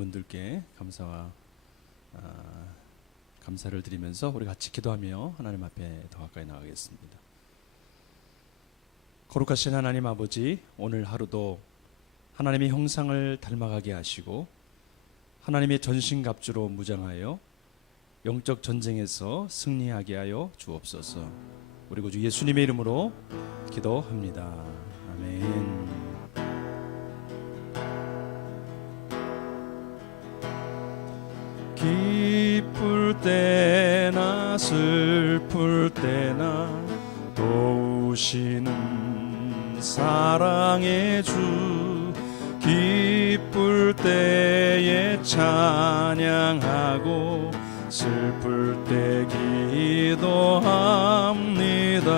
그분들께 감사를 드리면서 우리 같이 기도하며 하나님 앞에 더 가까이 나가겠습니다. 거룩하신 하나님 아버지, 오늘 하루도 하나님의 형상을 닮아가게 하시고 하나님의 전신갑주로 무장하여 영적 전쟁에서 승리하게 하여 주옵소서. 우리 구주 예수님의 이름으로 기도합니다. 아멘. 기쁠 때나 슬플 때나 도우시는 사랑의 주, 기쁠 때에 찬양하고 슬플 때 기도합니다.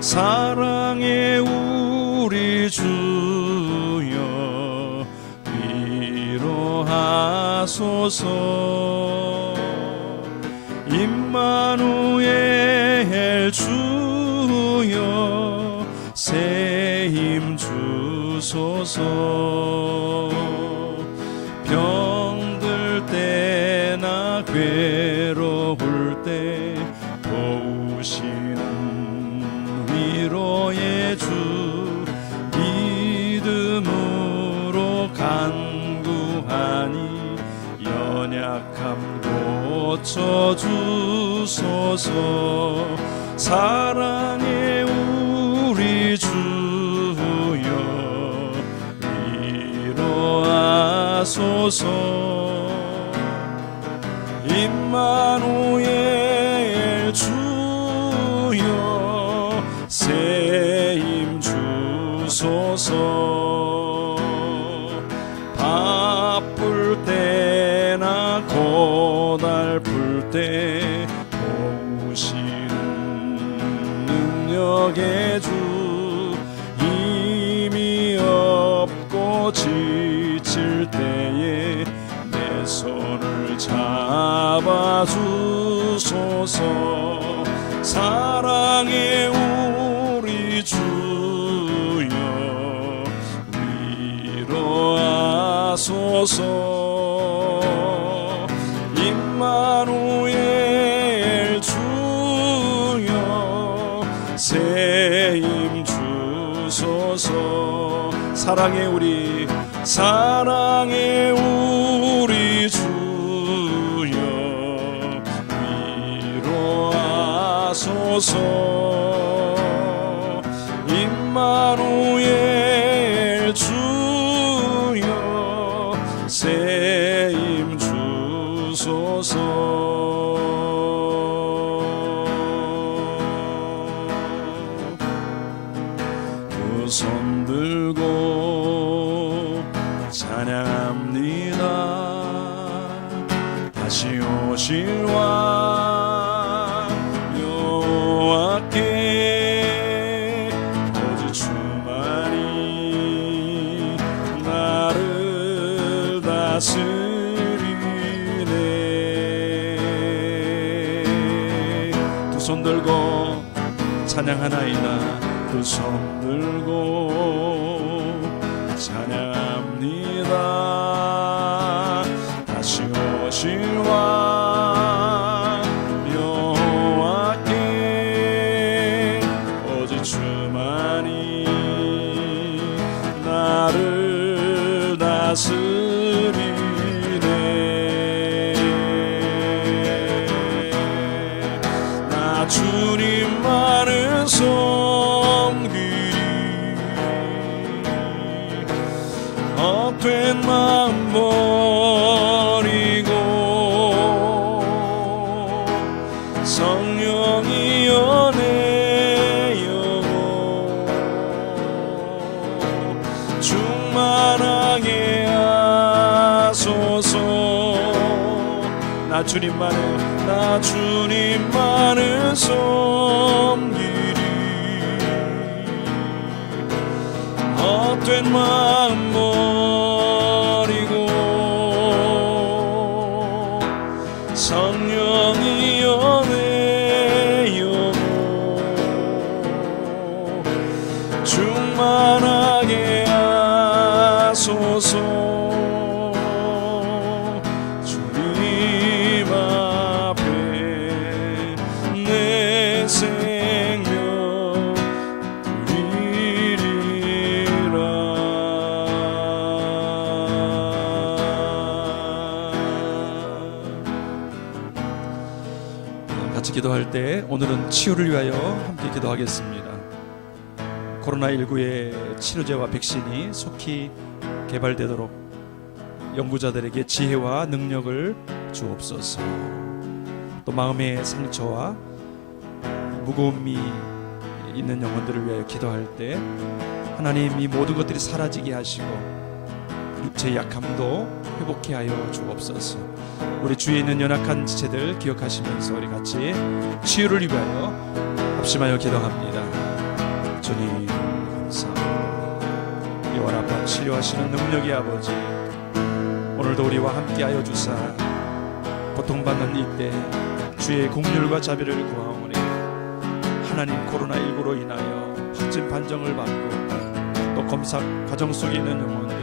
사랑의 우리 주여 위로하소서. 임마누엘 주여 새 힘 주소서. 병들 때나 괴로울 때 도우시는 위로의 주, 믿음으로 간구하니 연약함 고쳐주소서. 사랑의 우리 주여 위로하소서. 임마누엘 주여 새 힘 주소서. 바쁠 때나 고달플 때 도우시는 능력의 주, 힘이 없고 지칠 때에 내 손을 잡아주소서. 사랑의 우리 주여 위로하소서. 임마누엘 주여 새 힘 주소서. 사랑의 우리 주여 위로하소서. 임마누엘 주여 새 힘 주소서. 두 손 들고 찬양합니다. 다시 오실 왕 여호와께 오직 주만이 나를 다스리네. 두 손 들고 찬양하나이다. 두 손 들고 찬양합니다. 다시 오실 왕 여호와께 오직 주만이 나를 다스리네. 나 주님만을 섬기리 헛된 마음 버리고 성령이여 내 영혼 충만하게 하소서. 나 주님만을 섬기리 헛된 마음 버리고 성령이여 내 영혼 충만하게 하소서. 연이어서 기도할 때 오늘은 치유를 위하여 함께 기도하겠습니다. 코로나19의 치료제와 백신이 속히 개발되도록 연구자들에게 지혜와 능력을 주옵소서. 또 마음의 상처와 무거움이 있는 영혼들을 위하여 기도할 때 하나님 이 모든 것들이 사라지게 하시고 육체의 약함도 회복케 하여 주옵소서. 우리 주위에 있는 연약한 지체들 기억하시면서 우리 같이 치유를 위하여 합심하여 기도합니다. 주님 감사합니다. 여호와 치료하시는 능력의 아버지, 오늘도 우리와 함께하여 주사 고통받는 이때 주의 긍휼과 자비를 구하오니 하나님 코로나19로 인하여 확진 판정을 받고 또 검사 과정 속에 있는 영혼들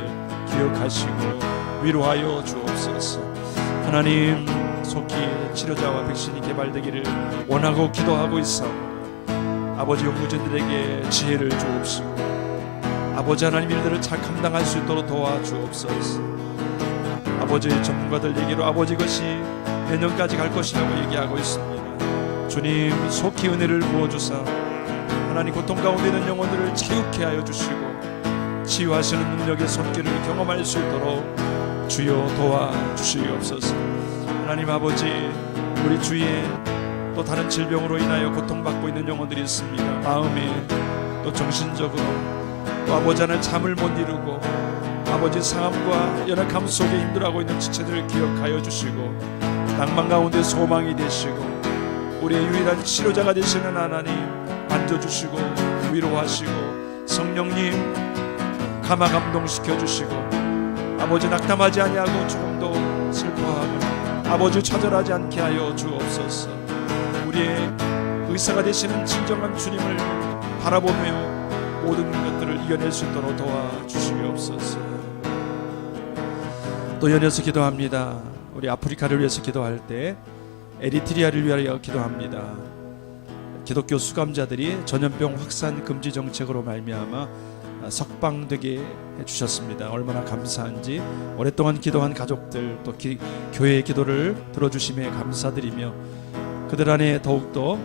기억하시고 위로하여 주옵소서. 하나님 속히 치료자와 백신이 개발되기를 원하고 기도하고 있사오니 아버지 연구진들에게 지혜를 주옵시고 아버지 하나님 일들을 잘 감당할 수 있도록 도와주옵소서. 아버지 전문가들 얘기로 아버지 것이 내년까지 갈 것이라고 얘기하고 있습니다. 주님 속히 은혜를 부어주사 하나님 고통 가운데 있는 영혼들을 자유케 하여 주시고 치유하시는 능력의 손길을 경험할 수 있도록 주여 도와주시옵소서. 하나님 아버지, 우리 주위에 또 다른 질병으로 인하여 고통받고 있는 영혼들이 있습니다. 마음에 또 정신적으로 또 아버지 하나님 잠을 못 이루고 아버지 상함과 연약함 속에 힘들어하고 있는 지체들을 기억하여 주시고 낭만 가운데 소망이 되시고 우리의 유일한 치료자가 되시는 하나님 만져주시고 위로하시고 성령님 감화 감동시켜 주시고 아버지 낙담하지 아니하고 조금도 슬퍼하고 아버지 좌절하지 않게 하여 주옵소서. 우리의 의사가 되시는 진정한 주님을 바라보며 모든 것들을 이겨낼 수 있도록 도와주시옵소서. 또 연이어서 기도합니다. 우리 아프리카를 위해서 기도할 때 에리트리아를 위하여 기도합니다. 기독교 수감자들이 전염병 확산 금지 정책으로 말미암아 석방되게 해주셨습니다. 얼마나 감사한지 오랫동안 기도한 가족들 또 교회의 기도를 들어주심에 감사드리며 그들 안에 더욱더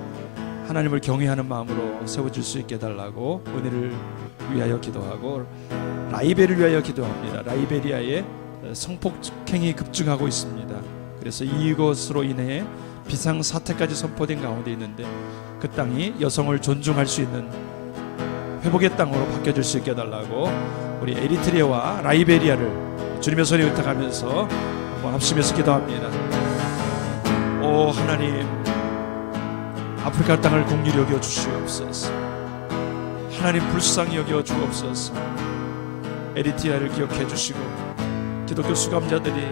하나님을 경외하는 마음으로 세워질 수 있게 해달라고 은혜를 위하여 기도하고 라이베리아를 위하여 기도합니다. 라이베리아에 성폭행이 급증하고 있습니다. 그래서 이것으로 인해 비상사태까지 선포된 가운데 있는데 그 땅이 여성을 존중할 수 있는 회복의 땅으로 바뀌어질 수 있게 해달라고 우리 에리트리아와 라이베리아를 주님의 손에 의탁하면서 한번 합심해서 기도합니다. 오 하나님, 아프리카 땅을 긍휼히 여겨 주시옵소서. 하나님 불쌍히 여겨 주옵소서. 에리트리아를 기억해 주시고 기독교 수감자들이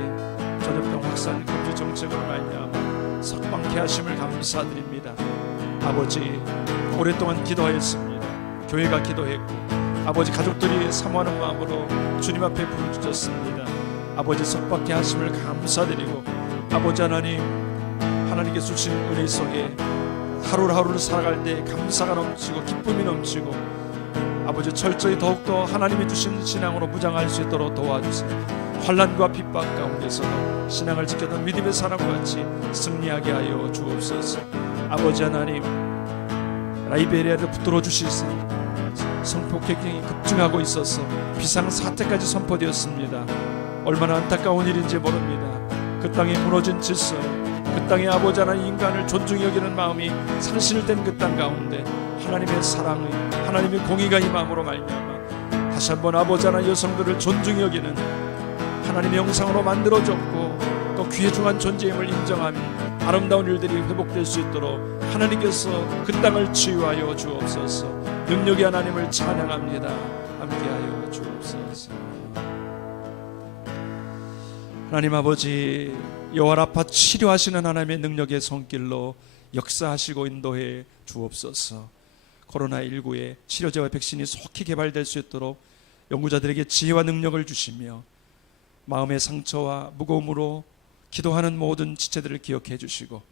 전염병 확산 금지 정책으로 말미암아 석방케 하심을 감사드립니다. 아버지, 오랫동안 기도하였습니다. 교회가 기도했고 아버지 가족들이 사모하는 마음으로 주님 앞에 부르짖었습니다. 아버지 석방케 하심을 감사드리고 아버지 하나님, 하나님께서 주신 은혜 속에 하루하루를 살아갈 때 감사가 넘치고 기쁨이 넘치고 아버지 철저히 더욱더 하나님이 주신 신앙으로 무장할 수 있도록 도와주세요. 환난과 핍박 가운데서도 신앙을 지켰던 믿음의 사람같이 승리하게 하여 주옵소서. 아버지 하나님, 라이베리아를 붙들어 주시사 성폭행이 급증하고 있어서 비상사태까지 선포되었습니다. 얼마나 안타까운 일인지 모릅니다. 그 땅에 무너진 질서, 그 땅에 아버지 하나님 인간을 존중히 여기는 마음이 상실된 그 땅 가운데 하나님의 사랑의 하나님의 공의가 이 마음으로 말미암아 다시 한번 아버지 하나님 여성들을 존중히 여기는 하나님의 영상으로 만들어졌고 또 귀중한 존재임을 인정하며 아름다운 일들이 회복될 수 있도록 하나님께서 그 땅을 치유하여 주옵소서. 능력의 하나님을 찬양합니다. 함께하여 주옵소서. 하나님 아버지, 여호와 라파 치료하시는 하나님의 능력의 손길로 역사하시고 인도해 주옵소서. 코로나19의 치료제와 백신이 속히 개발될 수 있도록 연구자들에게 지혜와 능력을 주시며 마음의 상처와 무거움으로 기도하는 모든 지체들을 기억해 주시고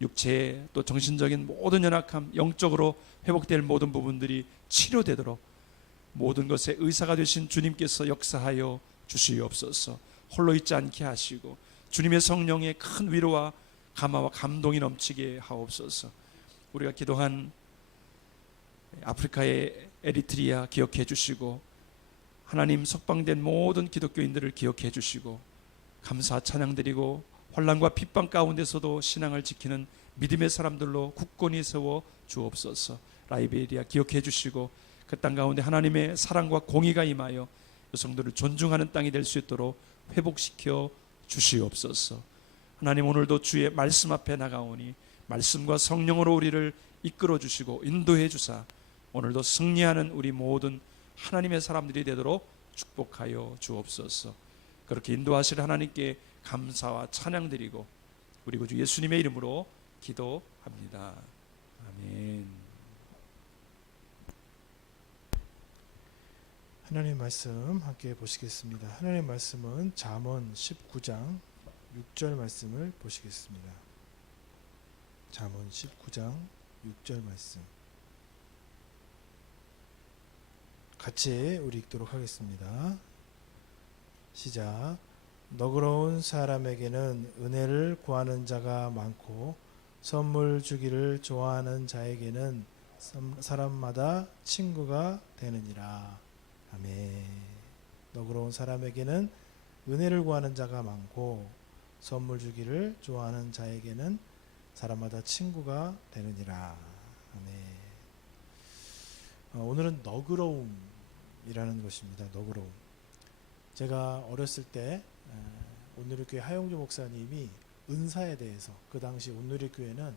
육체의 또 정신적인 모든 연약함, 영적으로 회복될 모든 부분들이 치료되도록 모든 것의 의사가 되신 주님께서 역사하여 주시옵소서. 홀로 있지 않게 하시고 주님의 성령의 큰 위로와 감화와 감동이 넘치게 하옵소서. 우리가 기도한 아프리카의 에리트리아 기억해 주시고, 하나님 석방된 모든 기독교인들을 기억해 주시고, 감사 찬양 드리고 환난과 핍박 가운데서도 신앙을 지키는 믿음의 사람들로 굳건히 세워 주옵소서. 라이베리아 기억해 주시고, 그 땅 가운데 하나님의 사랑과 공의가 임하여 여성들을 존중하는 땅이 될 수 있도록 회복시켜 주시옵소서. 하나님, 오늘도 주의 말씀 앞에 나가오니 말씀과 성령으로 우리를 이끌어 주시고 인도해 주사 오늘도 승리하는 우리 모든 하나님의 사람들이 되도록 축복하여 주옵소서. 그렇게 인도하실 하나님께 감사와 찬양 드리고 우리 구주 예수님의 이름으로 기도합니다. 아멘. 하나님 말씀 함께 보시겠습니다. 하나님 말씀은 잠언 19장 6절 말씀을 보시겠습니다. 잠언 19장 6절 말씀 같이 우리 읽도록 하겠습니다. 시작. 너그러운 사람에게는 은혜를 구하는 자가 많고 선물 주기를 좋아하는 자에게는 사람마다 친구가 되느니라. 아멘. 너그러운 사람에게는 은혜를 구하는 자가 많고 선물 주기를 좋아하는 자에게는 사람마다 친구가 되느니라. 아멘. 오늘은 너그러움이라는 것입니다. 너그러움. 제가 어렸을 때 온누리교회 하용주 목사님이 은사에 대해서, 그 당시 온누리교회는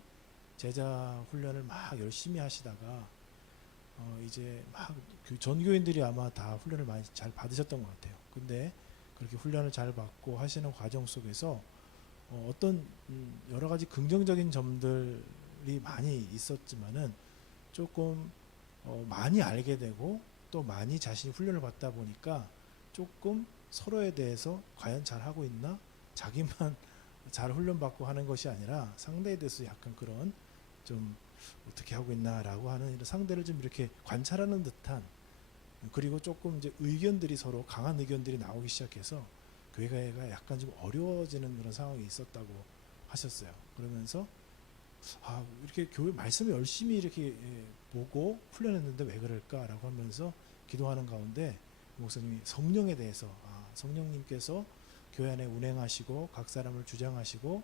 제자 훈련을 막 열심히 하시다가 이제 막 전교인들이 아마 다 훈련을 많이 잘 받으셨던 것 같아요. 근데 그렇게 훈련을 잘 받고 하시는 과정 속에서 어떤 여러 가지 긍정적인 점들이 많이 있었지만은 조금 많이 알게 되고 또 많이 자신이 훈련을 받다 보니까 조금 서로에 대해서 과연 잘하고 있나? 자기만 잘 훈련받고 하는 것이 아니라 상대에 대해서 약간 그런 좀 어떻게 하고 있나라고 하는 이런 상대를 좀 이렇게 관찰하는 듯한, 그리고 조금 이제 의견들이 서로 강한 의견들이 나오기 시작해서 교회가 약간 좀 어려워지는 그런 상황이 있었다고 하셨어요. 그러면서 이렇게 교회 말씀을 열심히 이렇게 보고 훈련했는데 왜 그럴까라고 하면서 기도하는 가운데 목사님이 성령에 대해서 성령님께서 교회 안에 운행하시고 각 사람을 주장하시고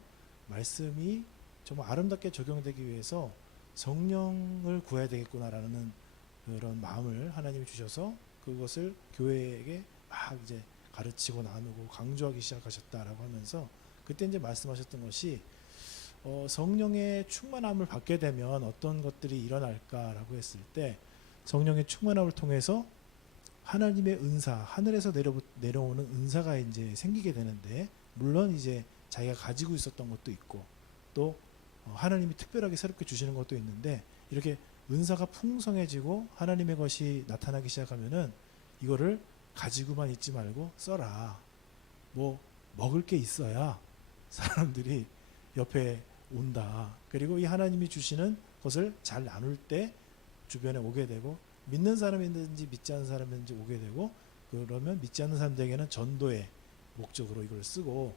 말씀이 정말 아름답게 적용되기 위해서 성령을 구해야 되겠구나라는 그런 마음을 하나님이 주셔서 그것을 교회에게 막 이제 가르치고 나누고 강조하기 시작하셨다라고 하면서 그때 이제 말씀하셨던 것이 성령의 충만함을 받게 되면 어떤 것들이 일어날까라고 했을 때 성령의 충만함을 통해서 하나님의 은사, 하늘에서 내려오는 은사가 이제 생기게 되는데, 물론 이제 자기가 가지고 있었던 것도 있고 또 하나님이 특별하게 새롭게 주시는 것도 있는데, 이렇게 은사가 풍성해지고 하나님의 것이 나타나기 시작하면은 이거를 가지고만 있지 말고 써라. 뭐 먹을 게 있어야 사람들이 옆에 온다. 그리고 이 하나님이 주시는 것을 잘 나눌 때 주변에 오게 되고, 믿는 사람이든지 믿지 않는 사람이든지 오게 되고, 그러면 믿지 않는 사람들에게는 전도의 목적으로 이걸 쓰고,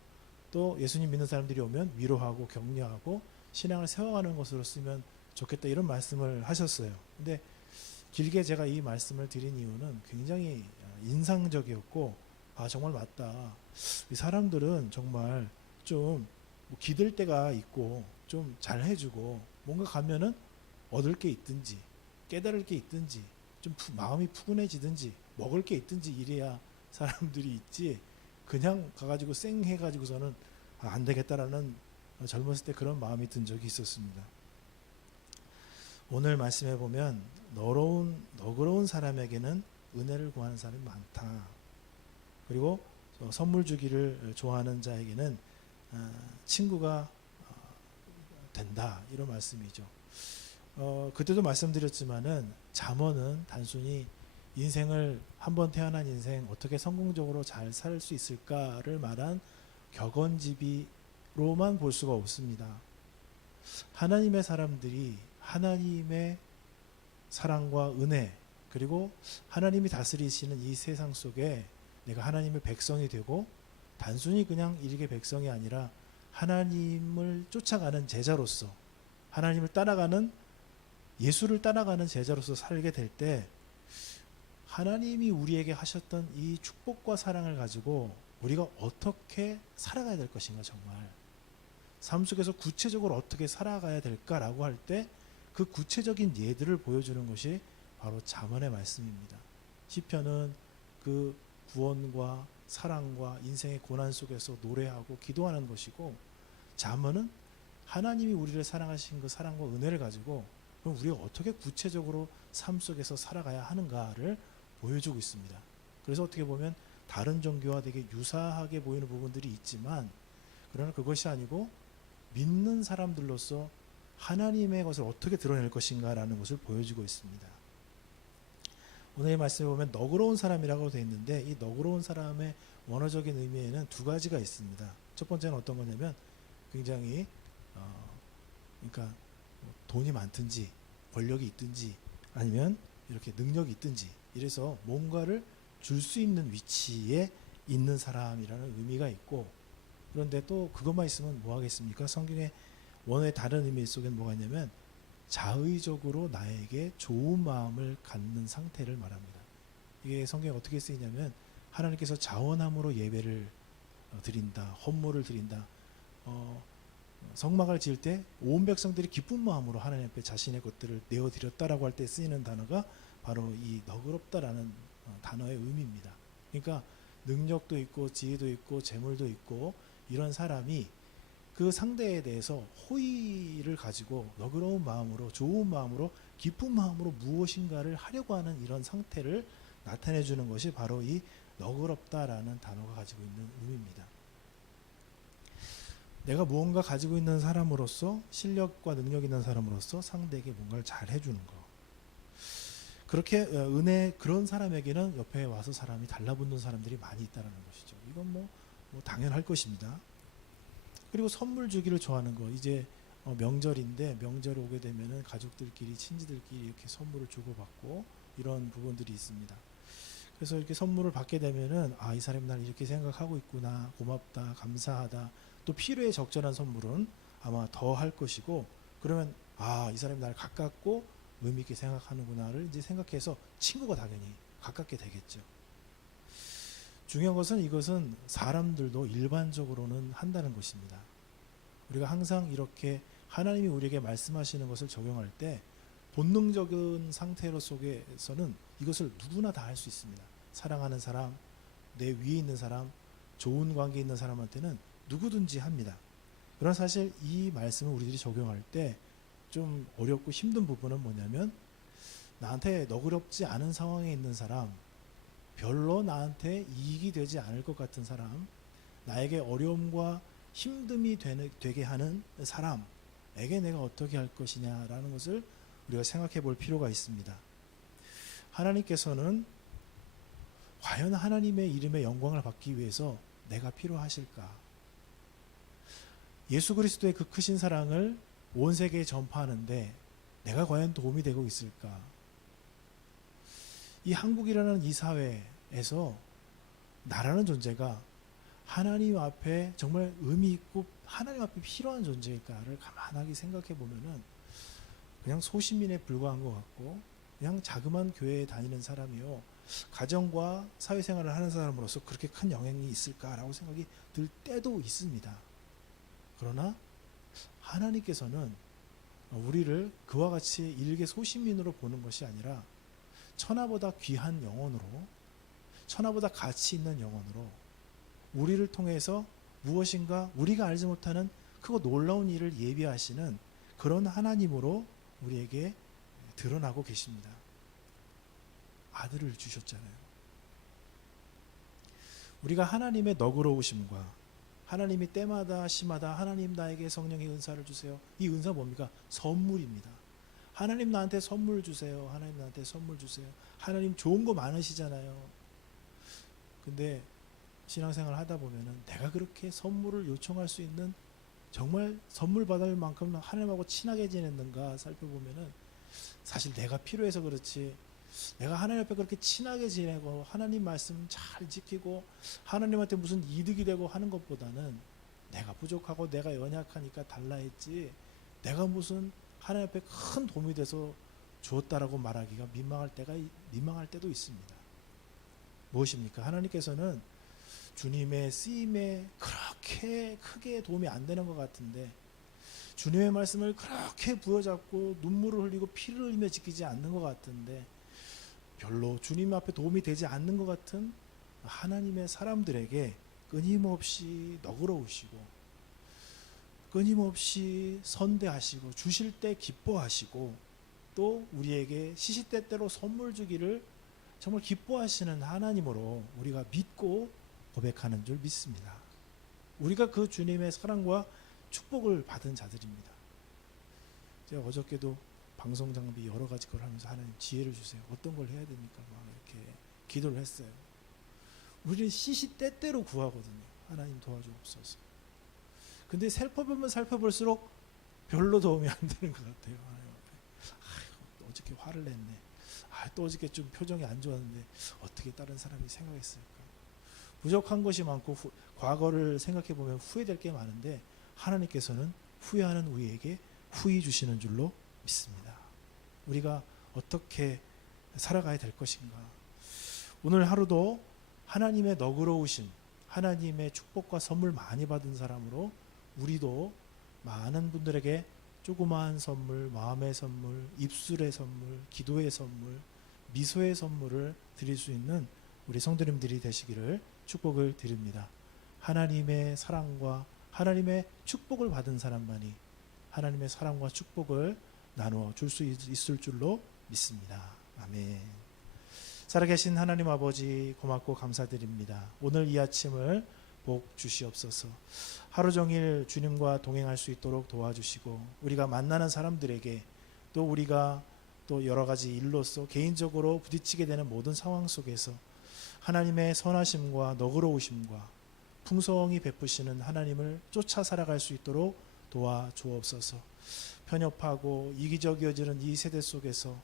또 예수님 믿는 사람들이 오면 위로하고 격려하고 신앙을 세워가는 것으로 쓰면 좋겠다, 이런 말씀을 하셨어요. 근데 길게 제가 이 말씀을 드린 이유는 굉장히 인상적이었고, 정말 맞다. 이 사람들은 정말 좀 기댈 때가 있고 좀 잘해주고 뭔가 가면은 얻을 게 있든지 깨달을 게 있든지 좀 마음이 푸근해지든지 먹을 게 있든지 이래야 사람들이 있지, 그냥 가가지고 쌩 해가지고서는 안 되겠다라는 젊었을 때 그런 마음이 든 적이 있었습니다. 오늘 말씀해 보면 너그러운 사람에게는 은혜를 구하는 사람이 많다. 그리고 선물 주기를 좋아하는 자에게는 친구가 된다, 이런 말씀이죠. 그때도 말씀드렸지만은 잠언은 단순히 인생을 한번 태어난 인생 어떻게 성공적으로 잘 살 수 있을까를 말한 격언집이로만 볼 수가 없습니다. 하나님의 사람들이 하나님의 사랑과 은혜, 그리고 하나님이 다스리시는 이 세상 속에 내가 하나님의 백성이 되고 단순히 그냥 일개 백성이 아니라 하나님을 쫓아가는 제자로서, 하나님을 따라가는, 예수를 따라가는 제자로서 살게 될 때 하나님이 우리에게 하셨던 이 축복과 사랑을 가지고 우리가 어떻게 살아가야 될 것인가, 정말 삶 속에서 구체적으로 어떻게 살아가야 될까라고 할 때 그 구체적인 예들을 보여주는 것이 바로 잠언의 말씀입니다. 시편은 그 구원과 사랑과 인생의 고난 속에서 노래하고 기도하는 것이고, 잠언은 하나님이 우리를 사랑하신 그 사랑과 은혜를 가지고 그럼 우리가 어떻게 구체적으로 삶 속에서 살아가야 하는가를 보여주고 있습니다. 그래서 어떻게 보면 다른 종교와 되게 유사하게 보이는 부분들이 있지만, 그러나 그것이 아니고 믿는 사람들로서 하나님의 것을 어떻게 드러낼 것인가라는 것을 보여주고 있습니다. 오늘의 말씀에 보면 너그러운 사람이라고 되어 있는데, 이 너그러운 사람의 원어적인 의미에는 두 가지가 있습니다. 첫 번째는 어떤 거냐면 굉장히 그러니까 돈이 많든지 권력이 있든지 아니면 이렇게 능력이 있든지 이래서 뭔가를 줄 수 있는 위치에 있는 사람이라는 의미가 있고, 그런데 또 그것만 있으면 뭐 하겠습니까? 성경의 원어의 다른 의미 속엔 뭐가 있냐면 자의적으로 나에게 좋은 마음을 갖는 상태를 말합니다. 이게 성경에 어떻게 쓰이냐면 하나님께서 자원함으로 예배를 드린다, 헌물을 드린다, 성막을 지을 때 온 백성들이 기쁜 마음으로 하나님 앞에 자신의 것들을 내어드렸다라고 할 때 쓰이는 단어가 바로 이 너그럽다라는 단어의 의미입니다. 그러니까 능력도 있고 지혜도 있고 재물도 있고 이런 사람이 그 상대에 대해서 호의를 가지고 너그러운 마음으로, 좋은 마음으로, 기쁜 마음으로 무엇인가를 하려고 하는 이런 상태를 나타내 주는 것이 바로 이 너그럽다라는 단어가 가지고 있는 의미입니다. 내가 무언가 가지고 있는 사람으로서, 실력과 능력 있는 사람으로서 상대에게 뭔가를 잘 해주는 거, 그렇게 그런 사람에게는 옆에 와서 사람이 달라붙는 사람들이 많이 있다는 것이죠. 이건 뭐 당연할 것입니다. 그리고 선물 주기를 좋아하는 거, 이제 명절인데 명절에 오게 되면은 가족들끼리, 친지들끼리 이렇게 선물을 주고받고 이런 부분들이 있습니다. 그래서 이렇게 선물을 받게 되면은 이 사람이 날 이렇게 생각하고 있구나, 고맙다, 감사하다. 또 필요에 적절한 선물은 아마 더 할 것이고, 그러면 이 사람이 날 가깝고 의미 있게 생각하는구나를 이제 생각해서 친구가 당연히 가깝게 되겠죠. 중요한 것은 이것은 사람들도 일반적으로는 한다는 것입니다. 우리가 항상 이렇게 하나님이 우리에게 말씀하시는 것을 적용할 때 본능적인 상태로 속에서는 이것을 누구나 다 할 수 있습니다. 사랑하는 사람, 내 위에 있는 사람, 좋은 관계에 있는 사람한테는 누구든지 합니다. 그러나 사실 이 말씀을 우리들이 적용할 때 좀 어렵고 힘든 부분은 뭐냐면, 나한테 너그럽지 않은 상황에 있는 사람, 별로 나한테 이익이 되지 않을 것 같은 사람, 나에게 어려움과 힘듦이 되게 하는 사람에게 내가 어떻게 할 것이냐라는 것을 우리가 생각해 볼 필요가 있습니다. 하나님께서는 과연 하나님의 이름의 영광을 받기 위해서 내가 필요하실까? 예수 그리스도의 그 크신 사랑을 온 세계에 전파하는데 내가 과연 도움이 되고 있을까? 이 한국이라는 이 사회에서 나라는 존재가 하나님 앞에 정말 의미 있고 하나님 앞에 필요한 존재일까를 가만하게 생각해 보면은 그냥 소시민에 불과한 것 같고, 그냥 자그마한 교회에 다니는 사람이요, 가정과 사회생활을 하는 사람으로서 그렇게 큰 영향이 있을까라고 생각이 들 때도 있습니다. 그러나 하나님께서는 우리를 그와 같이 일개 소시민으로 보는 것이 아니라 천하보다 귀한 영혼으로, 천하보다 가치 있는 영혼으로 우리를 통해서 무엇인가 우리가 알지 못하는 크고 놀라운 일을 예비하시는 그런 하나님으로 우리에게 드러나고 계십니다. 아들을 주셨잖아요. 우리가 하나님의 너그러우심과 하나님이 때마다 시마다 하나님 나에게 성령의 은사를 주세요. 이 은사 뭡니까? 선물입니다. 하나님 나한테 선물 주세요. 하나님 나한테 선물 주세요. 하나님 좋은 거 많으시잖아요. 근데 신앙생활 하다 보면은 내가 그렇게 선물을 요청할 수 있는, 정말 선물 받을 만큼 하나님하고 친하게 지냈는가 살펴보면은 사실 내가 필요해서 그렇지, 내가 하나님 앞에 그렇게 친하게 지내고 하나님 말씀 잘 지키고 하나님한테 무슨 이득이 되고 하는 것보다는 내가 부족하고 내가 연약하니까 달라 했지 내가 무슨 하나님 앞에 큰 도움이 돼서 주었다라고 말하기가 민망할 때도 있습니다. 무엇입니까? 하나님께서는 주님의 쓰임에 그렇게 크게 도움이 안 되는 것 같은데 주님의 말씀을 그렇게 부여잡고 눈물을 흘리고 피를 흘리며 지키지 않는 것 같은데 별로 주님 앞에 도움이 되지 않는 것 같은 하나님의 사람들에게 끊임없이 너그러우시고 끊임없이 선대하시고 주실 때 기뻐하시고 또 우리에게 시시때때로 선물 주기를 정말 기뻐하시는 하나님으로 우리가 믿고 고백하는 줄 믿습니다. 우리가 그 주님의 사랑과 축복을 받은 자들입니다. 제가 어저께도 방송 장비 여러 가지 걸 하면서 하나님 지혜를 주세요. 어떤 걸 해야 됩니까? 막 이렇게 기도를 했어요. 우리는 시시때때로 구하거든요. 하나님 도와주옵소서. 근데 살펴보면 살펴볼수록 별로 도움이 안 되는 것 같아요. 하나님 앞에. 어저께 화를 냈네. 또 어저께 좀 표정이 안 좋았는데 어떻게 다른 사람이 생각했을까? 부족한 것이 많고 과거를 생각해 보면 후회될 게 많은데 하나님께서는 후회하는 우리에게 후히 주시는 줄로 믿습니다. 우리가 어떻게 살아가야 될 것인가? 오늘 하루도 하나님의 너그러우심, 하나님의 축복과 선물 많이 받은 사람으로 우리도 많은 분들에게 조그마한 선물, 마음의 선물, 입술의 선물, 기도의 선물, 미소의 선물을 드릴 수 있는 우리 성도님들이 되시기를 축복을 드립니다. 하나님의 사랑과 하나님의 축복을 받은 사람만이 하나님의 사랑과 축복을 나누어 줄 수 있을 줄로 믿습니다. 아멘. 살아계신 하나님 아버지 고맙고 감사드립니다. 오늘 이 아침을 복 주시옵소서. 하루 종일 주님과 동행할 수 있도록 도와주시고 우리가 만나는 사람들에게 또 우리가 또 여러 가지 일로서 개인적으로 부딪히게 되는 모든 상황 속에서 하나님의 선하심과 너그러우심과 풍성히 베푸시는 하나님을 쫓아 살아갈 수 있도록 도와주옵소서. 편협하고 이기적이어지는 이 세대 속에서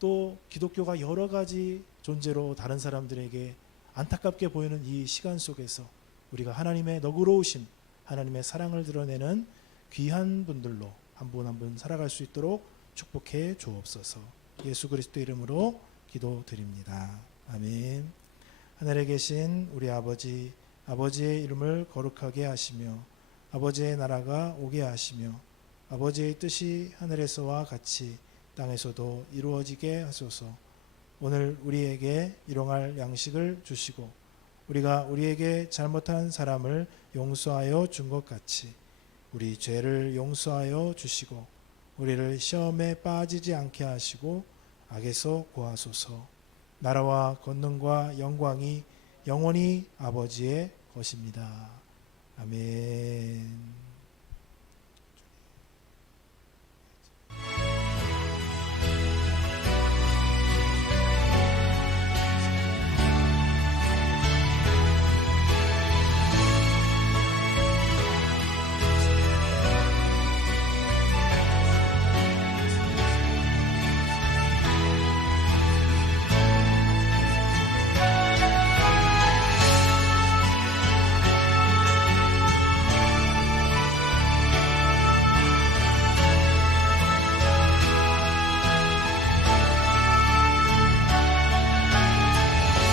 또 기독교가 여러 가지 존재로 다른 사람들에게 안타깝게 보이는 이 시간 속에서 우리가 하나님의 너그러우심, 하나님의 사랑을 드러내는 귀한 분들로 한 분 한 분 살아갈 수 있도록 축복해 주옵소서. 예수 그리스도 이름으로 기도드립니다. 아멘. 하늘에 계신 우리 아버지, 아버지의 이름을 거룩하게 하시며 아버지의 나라가 오게 하시며 아버지의 뜻이 하늘에서와 같이 땅에서도 이루어지게 하소서. 오늘 우리에게 일용할 양식을 주시고 우리가 우리에게 잘못한 사람을 용서하여 준 것 같이 우리 죄를 용서하여 주시고 우리를 시험에 빠지지 않게 하시고 악에서 구하소서. 나라와 권능과 영광이 영원히 아버지의 것입니다. 아멘.